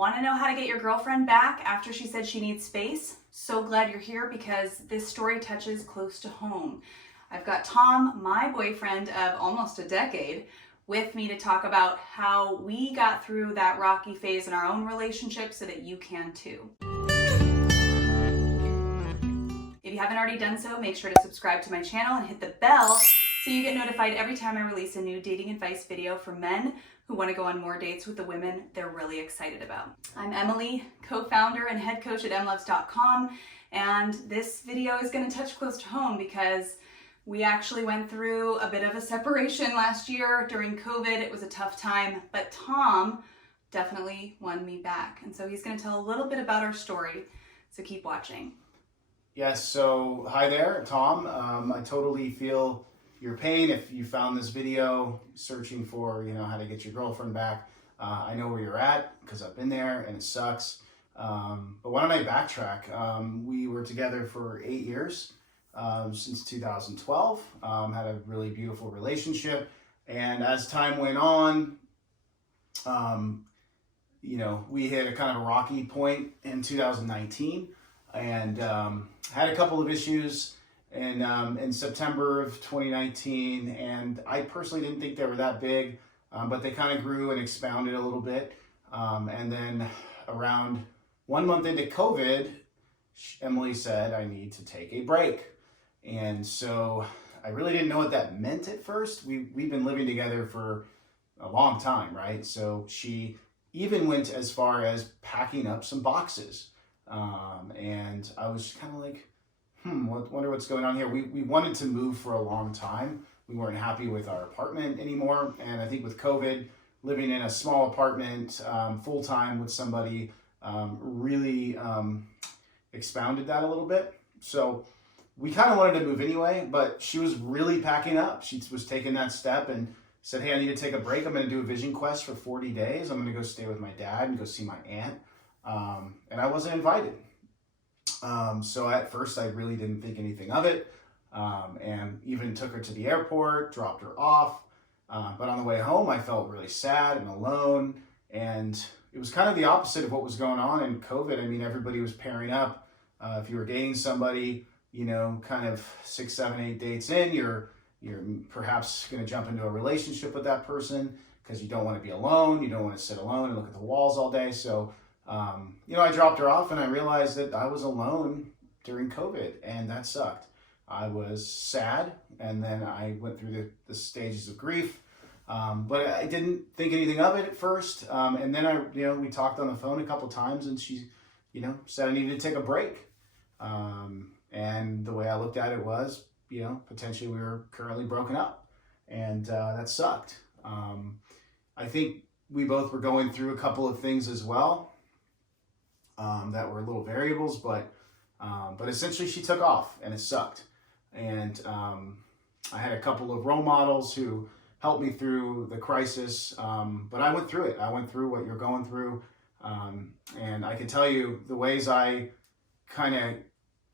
Want to know how to get your girlfriend back after she said she needs space? So glad you're here because this story touches close to home. I've got Tom, my boyfriend of almost a decade, with me to talk about how we got through that rocky phase in our own relationship so that you can too. If you haven't already done so, make sure to subscribe to my channel and hit the bell so you get notified every time I release a new dating advice video for men who want to go on more dates with the women they're really excited about. I'm Emily, co-founder and head coach at emlovz.com, and this video is going to touch close to home because we actually went through a bit of a separation last year during COVID. It was a tough time, but Tom definitely won me back. And so he's going to tell a little bit about our story. So keep watching. Yes, so hi there, Tom. I totally feel your pain if you found this video searching for, how to get your girlfriend back. I know where you're at because I've been there and it sucks. But why don't I backtrack? We were together for 8 years. Since 2012, had a really beautiful relationship, and as time went on, we hit a kind of a rocky point in 2019, and had a couple of issues in September of 2019, and I personally didn't think they were that big, but they kind of grew and expounded a little bit, and then around 1 month into COVID, Emily said, I need to take a break. And so I really didn't know what that meant at first. We've been living together for a long time, right? So she even went as far as packing up some boxes. And I was kind of like, wonder what's going on here. We wanted to move for a long time. We weren't happy with our apartment anymore. And I think with COVID, living in a small apartment full-time with somebody really expounded that a little bit. So we kind of wanted to move anyway, but she was really packing up. She was taking that step and said, hey, I need to take a break. I'm going to do a vision quest for 40 days. I'm going to go stay with my dad and go see my aunt. And I wasn't invited. So at first I really didn't think anything of it. And even took her to the airport, dropped her off. But on the way home, I felt really sad and alone. And it was kind of the opposite of what was going on in COVID. I mean, everybody was pairing up. If you were dating somebody, kind of 6, 7, 8 dates in, you're perhaps going to jump into a relationship with that person because you don't want to be alone. You don't want to sit alone and look at the walls all day. So, I dropped her off and I realized that I was alone during COVID, and that sucked. I was sad, and then I went through the stages of grief. But I didn't think anything of it at first. And then we talked on the phone a couple times, and she, said I needed to take a break. And the way I looked at it was, potentially we were currently broken up, and that sucked. I think we both were going through a couple of things as well that were little variables, but essentially she took off, and it sucked. And I had a couple of role models who helped me through the crisis, but I went through it. I went through what you're going through, and I can tell you the ways I kind of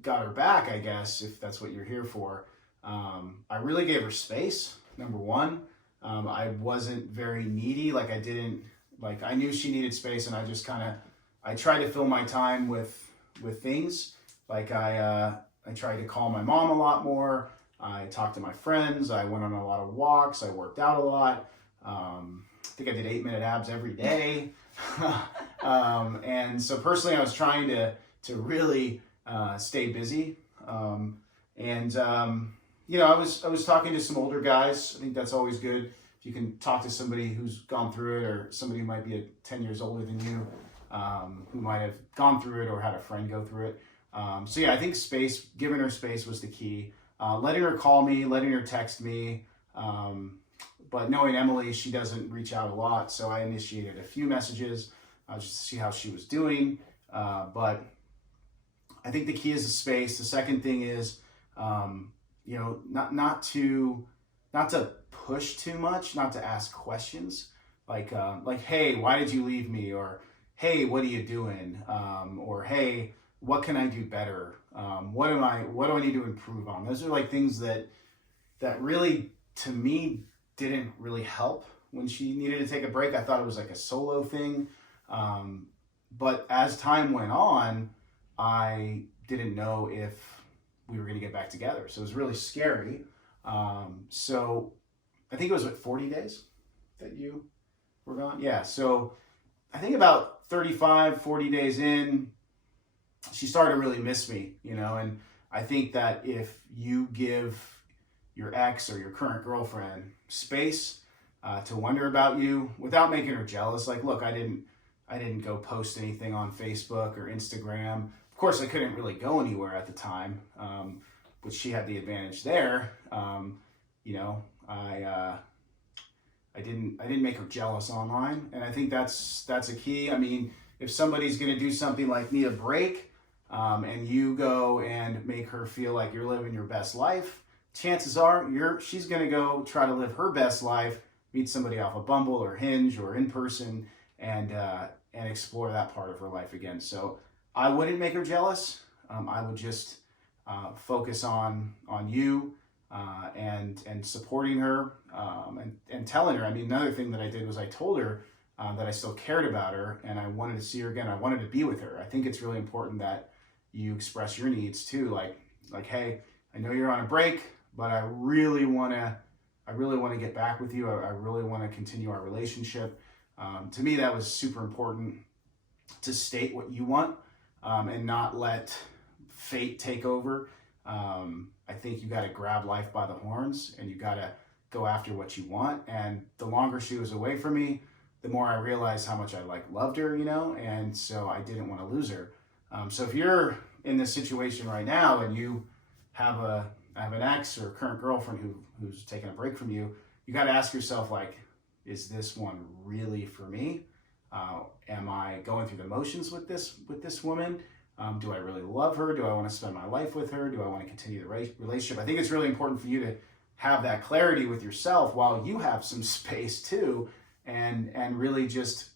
got her back, I guess, if that's what you're here for. I really gave her space, number one. I wasn't very needy. I knew she needed space, and I tried to fill my time with things. I tried to call my mom a lot more. I talked to my friends. I went on a lot of walks. I worked out a lot. I think I did 8-minute abs every day. And so personally, I was trying to really stay busy. I was talking to some older guys. I think that's always good. If you can talk to somebody who's gone through it, or somebody who might be 10 years older than you, who might have gone through it or had a friend go through it. I think giving her space was the key. Letting her call me, letting her text me. But knowing Emily, she doesn't reach out a lot. So I initiated a few messages just to see how she was doing. But I think the key is the space. The second thing is, not to push too much, not to ask questions like, hey, why did you leave me? Or, hey, what are you doing? Or, hey, what can I do better? What do I need to improve on? Those are things that really, to me, didn't really help when she needed to take a break. I thought it was a solo thing. But as time went on, I didn't know if we were going to get back together. So it was really scary. So I think it was 40 days that you were gone. Yeah. So I think about 35, 40 days in, she started to really miss me, and I think that if you give your ex or your current girlfriend space to wonder about you without making her jealous, like, look, I didn't go post anything on Facebook or Instagram. Of course, I couldn't really go anywhere at the time, but she had the advantage there. I didn't make her jealous online, and I think that's a key. I mean, if somebody's going to do something like need a break, and you go and make her feel like you're living your best life, chances are she's going to go try to live her best life, meet somebody off of Bumble or Hinge or in person, and explore that part of her life again. So I wouldn't make her jealous. I would just focus on you and supporting her and telling her. I mean, another thing that I did was I told her that I still cared about her and I wanted to see her again. I wanted to be with her. I think it's really important that you express your needs too. Like, hey, I know you're on a break, but I really want to get back with you. I really want to continue our relationship. To me, that was super important to state what you want and not let fate take over. I think you got to grab life by the horns and you got to go after what you want. And the longer she was away from me, the more I realized how much I loved her, and so I didn't want to lose her. So if you're in this situation right now and you have an ex or a current girlfriend who's taking a break from you, you got to ask yourself, like, is this one really for me? Am I going through the motions with this woman? Do I really love her? Do I want to spend my life with her? Do I want to continue the relationship? I think it's really important for you to have that clarity with yourself while you have some space too, and really just,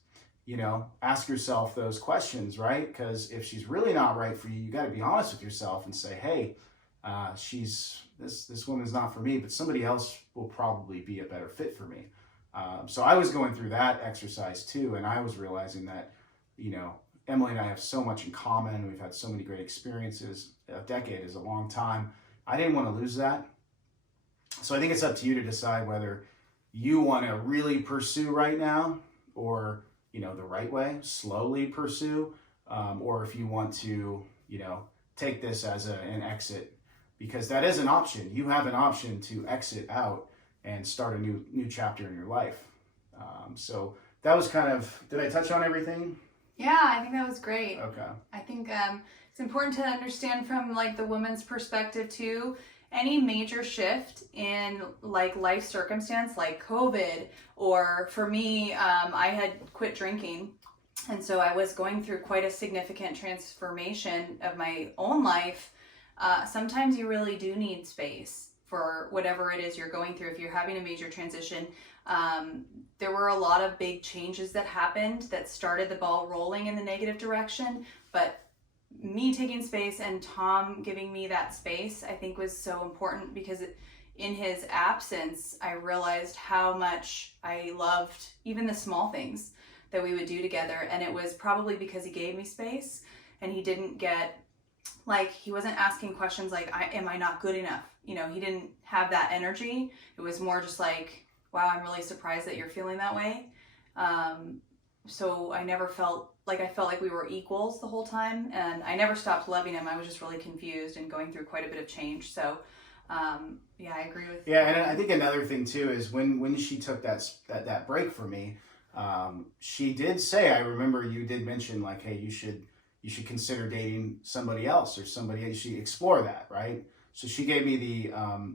ask yourself those questions, right? Because if she's really not right for you, you got to be honest with yourself and say, hey, this woman's not for me, but somebody else will probably be a better fit for me. So I was going through that exercise too, and I was realizing that, Emily and I have so much in common. We've had so many great experiences. A decade is a long time. I didn't want to lose that. So I think it's up to you to decide whether you want to really pursue right now or, the right way, slowly pursue, or if you want to, take this as an exit, because that is an option. You have an option to exit out and start a new chapter in your life. So that was did I touch on everything? Yeah, I think that was great. Okay. I think it's important to understand from the woman's perspective too. Any major shift in life circumstance, like COVID, or for me, I had quit drinking, and so I was going through quite a significant transformation of my own life. Sometimes you really do need space for whatever it is you're going through. If you're having a major transition, there were a lot of big changes that happened that started the ball rolling in the negative direction, but me taking space and Tom giving me that space, I think was so important, because in his absence, I realized how much I loved even the small things that we would do together. And it was probably because he gave me space and he didn't get, he wasn't asking questions like, am I not good enough? He didn't have that energy. It was more just wow, I'm really surprised that you're feeling that way. So I never felt I felt like we were equals the whole time, and I never stopped loving him. I was just really confused and going through quite a bit of change. So, yeah, I agree with. Yeah, and I think another thing too is when she took that break for me, she did say, I remember you did mention hey, you should consider dating somebody else or somebody. You should explore that, right? So she gave me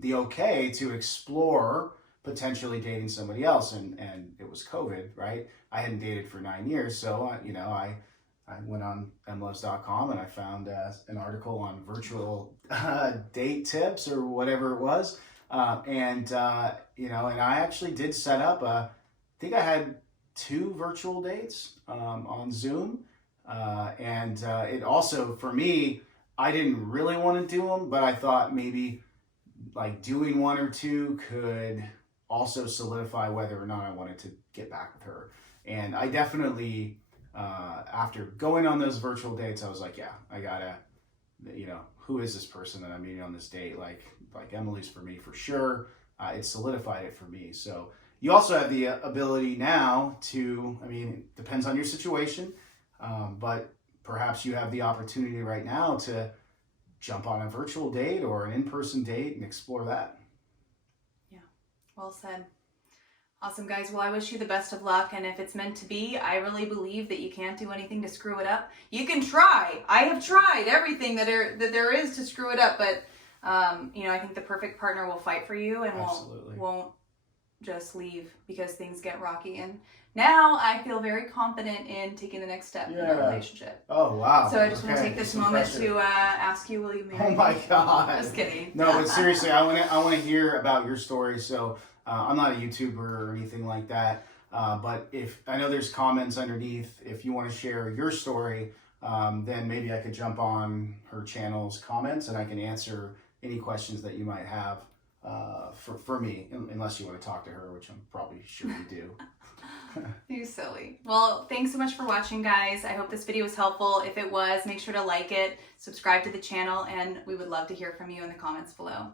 the okay to explore potentially dating somebody else, and it was COVID, right? I hadn't dated for 9 years, so I went on emlovz.com and I found an article on virtual date tips or whatever it was, and I actually did set up I think I had 2 virtual dates on Zoom, and it also, for me, I didn't really want to do them, but I thought maybe doing 1 or 2 could also solidify whether or not I wanted to get back with her. And I definitely after going on those virtual dates, I was like, yeah, I gotta, who is this person that I'm meeting on this date? Like Emily's for me for sure. It solidified it for me. So you also have the ability now to, it depends on your situation, but perhaps you have the opportunity right now to jump on a virtual date or an in-person date and explore that. Yeah, well said. Awesome, guys. Well, I wish you the best of luck, and if it's meant to be, I really believe that you can't do anything to screw it up. You can try. I have tried everything that there is to screw it up, but I think the perfect partner will fight for you and won't just leave because things get rocky. And now I feel very confident in taking the next step in our relationship. Oh, wow. So I just want to take this moment to ask you, will you marry me? Oh my God. Just kidding. No, but seriously, I want to hear about your story. So I'm not a YouTuber or anything like that. But if I know there's comments underneath, if you want to share your story, then maybe I could jump on her channel's comments and I can answer any questions that you might have for me, unless you want to talk to her, which I'm probably sure you do. You silly. Well, thanks so much for watching, guys. I hope this video was helpful. If it was, make sure to like it, subscribe to the channel, and we would love to hear from you in the comments below.